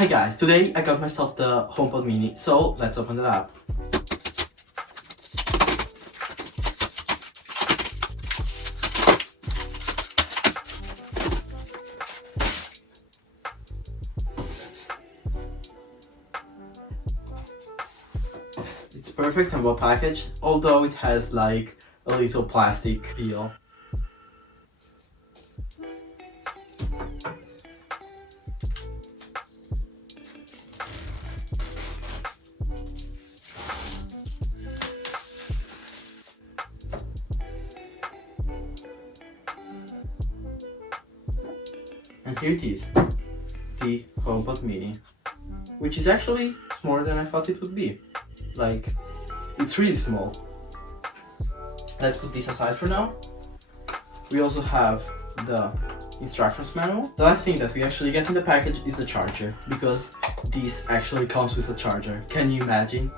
Hi guys, today I got myself the HomePod mini, so let's open it up. It's perfect and well packaged, although it has like a little plastic peel. And here it is, the HomePod mini, which is actually smaller than I thought it would be. Like, it's really small. Let's put this aside for now. We also have the instructions manual. The last thing that we actually get in the package is the charger, because this actually comes with a charger. Can you imagine?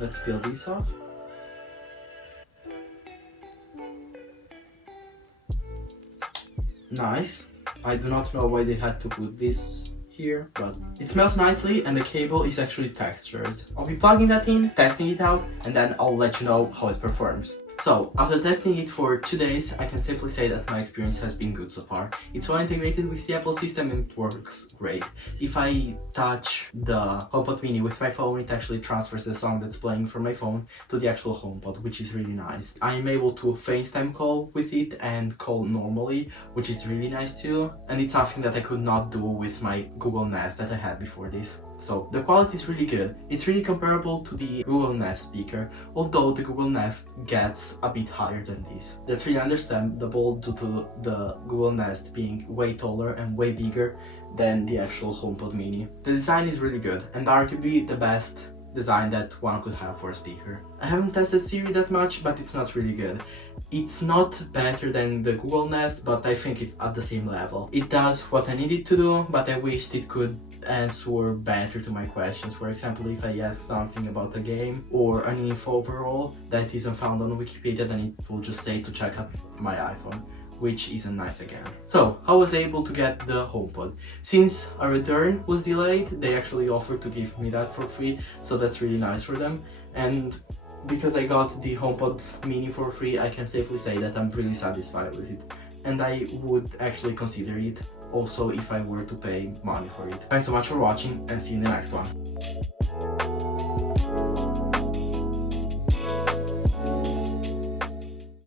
Let's peel this off. Nice. I do not know why they had to put this here, but it smells nicely and the cable is actually textured. I'll be plugging that in, testing it out, and then I'll let you know how it performs. So, after testing it for 2 days, I can safely say that my experience has been good so far. It's well integrated with the Apple system and it works great. If I touch the HomePod mini with my phone, it actually transfers the song that's playing from my phone to the actual HomePod, which is really nice. I am able to FaceTime call with it and call normally, which is really nice too. And it's something that I could not do with my Google Nest that I had before this. So the quality is really good. It's really comparable to the Google Nest speaker, although the Google Nest gets a bit higher than this. That's really understandable due to the Google Nest being way taller and way bigger than the actual HomePod mini. The design is really good and arguably the best design that one could have for a speaker. I haven't tested Siri that much, but it's not really good. It's not better than the Google Nest, but I think it's at the same level. It does what I need it to do, but I wished it could answer better to my questions. For example, if I ask something about a game or an info overall that isn't found on Wikipedia, then it will just say to check out my iPhone, which isn't nice again. So, I was able to get the HomePod. Since a return was delayed, they actually offered to give me that for free, so that's really nice for them. And because I got the HomePod mini for free, I can safely say that I'm really satisfied with it. And I would actually consider it also if I were to pay money for it. Thanks so much for watching and see you in the next one.